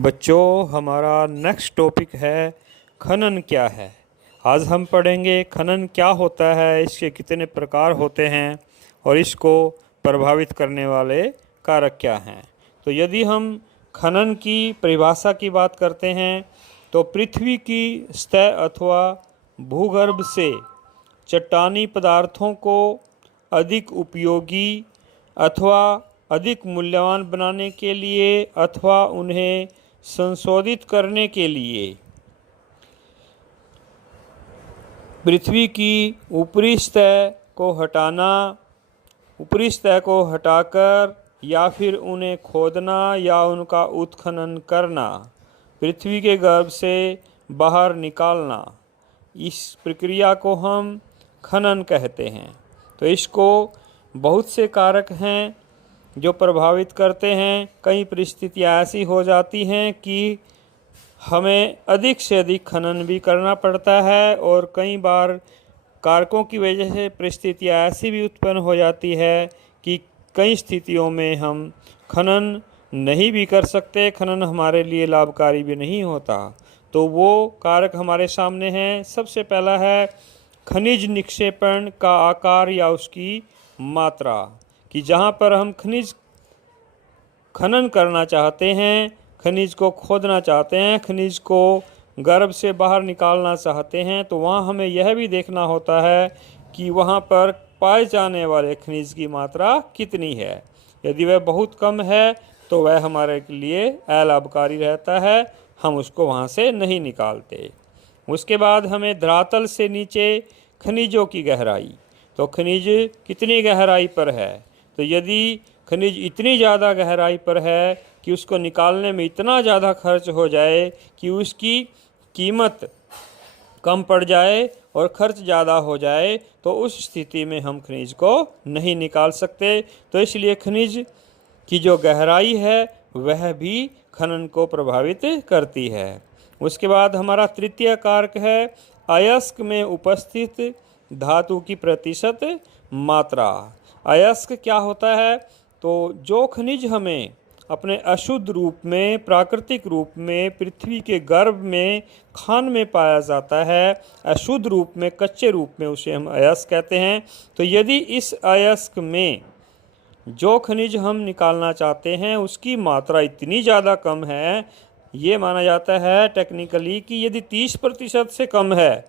बच्चों, हमारा next topic है खनन क्या है। आज हम पढ़ेंगे खनन क्या होता है, इसके कितने प्रकार होते हैं और इसको प्रभावित करने वाले कारक क्या हैं। तो यदि हम खनन की परिभाषा की बात करते हैं तो पृथ्वी की सतह अथवा भूगर्भ से चट्टानी पदार्थों को अधिक उपयोगी अथवा अधिक मूल्यवान बनाने के लिए अथवा उन्हें संशोधित करने के लिए पृथ्वी की ऊपरी सतह को हटाकर या फिर उन्हें खोदना या उनका उत्खनन करना, पृथ्वी के गर्भ से बाहर निकालना, इस प्रक्रिया को हम खनन कहते हैं। तो इसको बहुत से कारक हैं जो प्रभावित करते हैं। कई परिस्थितियाँ ऐसी हो जाती हैं कि हमें अधिक से अधिक खनन भी करना पड़ता है और कई बार कारकों की वजह से परिस्थितियाँ ऐसी भी उत्पन्न हो जाती है कि कई स्थितियों में हम खनन नहीं भी कर सकते, खनन हमारे लिए लाभकारी भी नहीं होता। तो वो कारक हमारे सामने हैं। सबसे पहला है खनिज निक्षेपण का आकार या उसकी मात्रा, कि जहाँ पर हम खनिज खनन करना चाहते हैं, खनिज को खोदना चाहते हैं, खनिज को गर्भ से बाहर निकालना चाहते हैं, तो वहाँ हमें यह भी देखना होता है कि वहाँ पर पाए जाने वाले खनिज की मात्रा कितनी है। यदि वह बहुत कम है तो वह हमारे लिए अलाभकारी रहता है, हम उसको वहाँ से नहीं निकालते। उसके बाद हमें धरातल से नीचे खनिजों की गहराई, तो खनिज कितनी गहराई पर है। तो यदि खनिज इतनी ज़्यादा गहराई पर है कि उसको निकालने में इतना ज़्यादा खर्च हो जाए कि उसकी कीमत कम पड़ जाए और खर्च ज़्यादा हो जाए, तो उस स्थिति में हम खनिज को नहीं निकाल सकते। तो इसलिए खनिज की जो गहराई है वह भी खनन को प्रभावित करती है। उसके बाद हमारा तृतीय कारक है अयस्क में उपस्थित धातु की प्रतिशत मात्रा। अयस्क क्या होता है? तो जो खनिज हमें अपने अशुद्ध रूप में, प्राकृतिक रूप में पृथ्वी के गर्भ में, खान में पाया जाता है, अशुद्ध रूप में, कच्चे रूप में, उसे हम अयस्क कहते हैं। तो यदि इस अयस्क में जो खनिज हम निकालना चाहते हैं उसकी मात्रा इतनी ज़्यादा कम है, ये माना जाता है टेक्निकली कि यदि 30% से कम है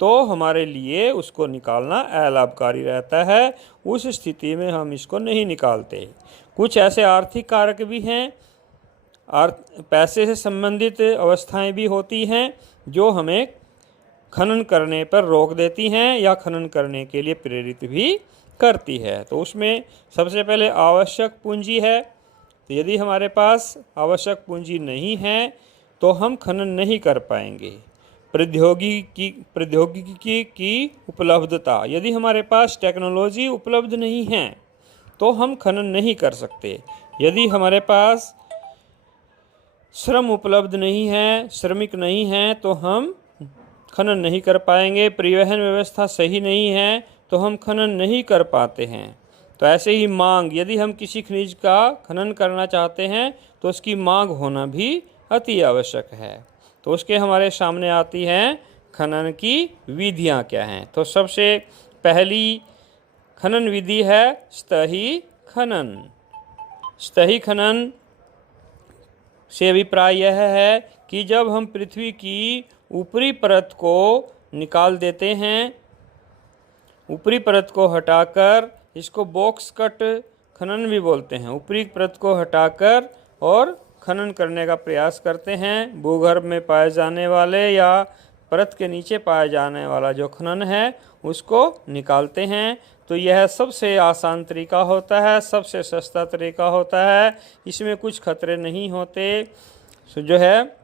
तो हमारे लिए उसको निकालना अलाभकारी रहता है। उस स्थिति में हम इसको नहीं निकालते। कुछ ऐसे आर्थिक कारक भी हैं, पैसे से संबंधित अवस्थाएं भी होती हैं जो हमें खनन करने पर रोक देती हैं या खनन करने के लिए प्रेरित भी करती है। तो उसमें सबसे पहले आवश्यक पूंजी है। तो यदि हमारे पास आवश्यक पूंजी नहीं है तो हम खनन नहीं कर पाएंगे। प्रौद्योगिकी की उपलब्धता, यदि हमारे पास टेक्नोलॉजी उपलब्ध नहीं है तो हम खनन नहीं कर सकते। यदि हमारे पास श्रम उपलब्ध नहीं है, श्रमिक नहीं हैं, तो हम खनन नहीं कर पाएंगे। परिवहन व्यवस्था सही नहीं है तो हम खनन नहीं कर पाते हैं। तो ऐसे ही मांग, यदि हम किसी खनिज का खनन करना चाहते हैं तो उसकी मांग होना भी अति आवश्यक है। तो उसके हमारे सामने आती हैं खनन की विधियां क्या हैं। तो सबसे पहली खनन विधि है सतही खनन। सतही खनन से अभिप्राय यह है कि जब हम पृथ्वी की ऊपरी परत को निकाल देते हैं, ऊपरी परत को हटाकर, इसको बॉक्स कट खनन भी बोलते हैं, ऊपरी परत को हटाकर और खनन करने का प्रयास करते हैं। भूगर्भ में पाए जाने वाले या परत के नीचे पाया जाने वाला जो खनन है उसको निकालते हैं। तो यह सबसे आसान तरीका होता है, सबसे सस्ता तरीका होता है, इसमें कुछ खतरे नहीं होते। जो है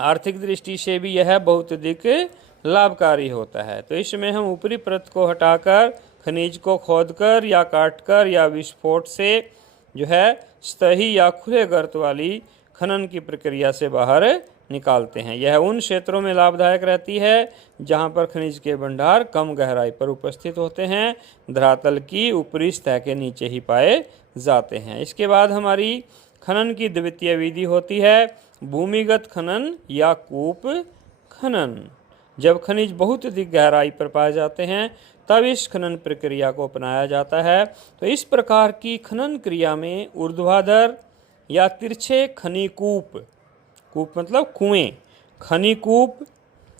आर्थिक दृष्टि से भी यह बहुत अधिक लाभकारी होता है। तो इसमें हम ऊपरी परत को हटाकर खनिज को खोदकर या काटकर या विस्फोट से जो है सतही या खुले गर्त वाली खनन की प्रक्रिया से बाहर निकालते हैं। यह उन क्षेत्रों में लाभदायक रहती है जहां पर खनिज के भंडार कम गहराई पर उपस्थित होते हैं, धरातल की ऊपरी सतह के नीचे ही पाए जाते हैं। इसके बाद हमारी खनन की द्वितीय विधि होती है भूमिगत खनन या कूप खनन। जब खनिज बहुत अधिक गहराई पर पाए जाते हैं तब इस खनन प्रक्रिया को अपनाया जाता है। तो इस प्रकार की खनन क्रिया में ऊर्ध्वाधर या तिरछे खनिकूप, कूप मतलब कुएं, खनिकूप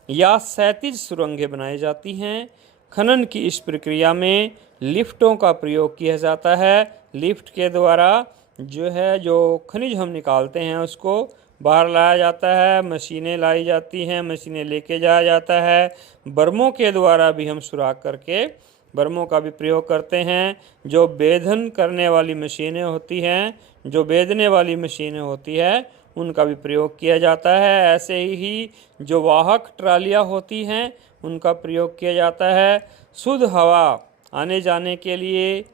या क्षैतिज सुरंगें बनाई जाती हैं। खनन की इस प्रक्रिया में लिफ्टों का प्रयोग किया जाता है। लिफ्ट के द्वारा जो खनिज हम निकालते हैं उसको बाहर लाया जाता है, मशीनें लाई जाती हैं, मशीनें लेके जाया जाता है। बर्मों के द्वारा भी हम सुराख करके बर्मों का भी प्रयोग करते हैं। जो बेधन करने वाली मशीनें होती हैं, जो बेधने वाली मशीनें होती है उनका भी प्रयोग किया जाता है। ऐसे ही जो वाहक ट्रालियाँ होती हैं उनका प्रयोग किया जाता है। शुद्ध हवा आने जाने के लिए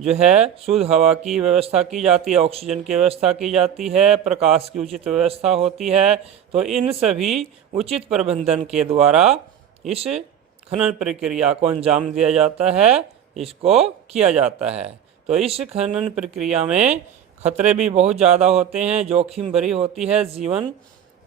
शुद्ध हवा की व्यवस्था की जाती है, ऑक्सीजन की व्यवस्था की जाती है, प्रकाश की उचित व्यवस्था होती है। तो इन सभी उचित प्रबंधन के द्वारा इस खनन प्रक्रिया को अंजाम दिया जाता है, इसको किया जाता है। तो इस खनन प्रक्रिया में खतरे भी बहुत ज़्यादा होते हैं, जोखिम भरी होती है, जीवन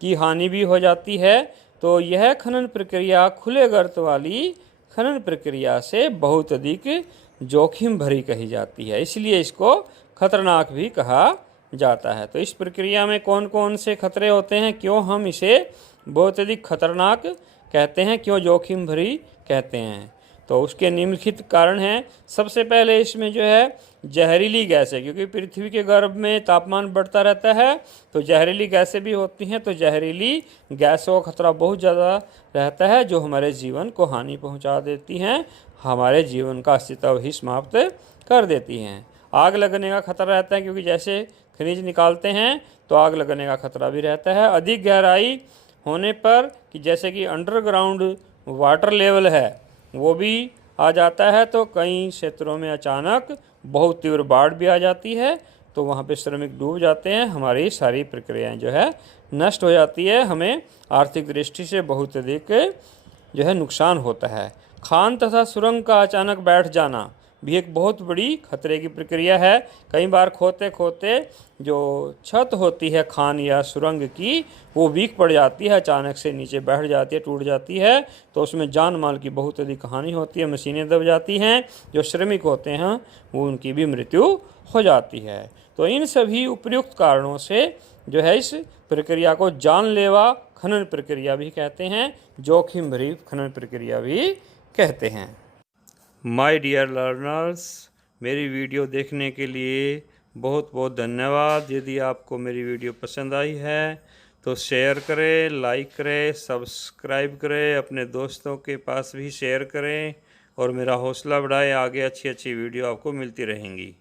की हानि भी हो जाती है। तो यह खनन प्रक्रिया खुले गर्त वाली खनन प्रक्रिया से बहुत अधिक जोखिम भरी कही जाती है, इसलिए इसको खतरनाक भी कहा जाता है। तो इस प्रक्रिया में कौन कौन से खतरे होते हैं, क्यों हम इसे बहुत अधिक खतरनाक कहते हैं, क्यों जोखिम भरी कहते हैं, तो उसके निम्नलिखित कारण हैं। सबसे पहले इसमें जहरीली गैसें, क्योंकि पृथ्वी के गर्भ में तापमान बढ़ता रहता है तो जहरीली गैसें भी होती हैं। तो जहरीली गैसों का खतरा बहुत ज़्यादा रहता है जो हमारे जीवन को हानि पहुंचा देती हैं, हमारे जीवन का अस्तित्व ही समाप्त कर देती हैं। आग लगने का खतरा रहता है, क्योंकि जैसे खनिज निकालते हैं तो आग लगने का खतरा भी रहता है। अधिक गहराई होने पर कि जैसे कि अंडरग्राउंड वाटर लेवल है वो भी आ जाता है, तो कई क्षेत्रों में अचानक बहुत तीव्र बाढ़ भी आ जाती है, तो वहाँ पे श्रमिक डूब जाते हैं, हमारी सारी प्रक्रियाएं नष्ट हो जाती है, हमें आर्थिक दृष्टि से बहुत अधिक नुकसान होता है। खान तथा सुरंग का अचानक बैठ जाना भी एक बहुत बड़ी खतरे की प्रक्रिया है। कई बार खोते खोते जो छत होती है खान या सुरंग की वो वीक पड़ जाती है, अचानक से नीचे बैठ जाती है, टूट जाती है, तो उसमें जान माल की बहुत अधिक हानि होती है, मशीनें दब जाती हैं, जो श्रमिक होते हैं वो उनकी भी मृत्यु हो जाती है। तो इन सभी उपयुक्त कारणों से इस प्रक्रिया को जानलेवा खनन प्रक्रिया भी कहते हैं, जोखिम भरी खनन प्रक्रिया भी कहते हैं। माय डियर लर्नर्स, मेरी वीडियो देखने के लिए बहुत बहुत धन्यवाद। यदि आपको मेरी वीडियो पसंद आई है तो शेयर करें, लाइक करें, सब्सक्राइब करें, अपने दोस्तों के पास भी शेयर करें और मेरा हौसला बढ़ाएं। आगे अच्छी अच्छी वीडियो आपको मिलती रहेंगी।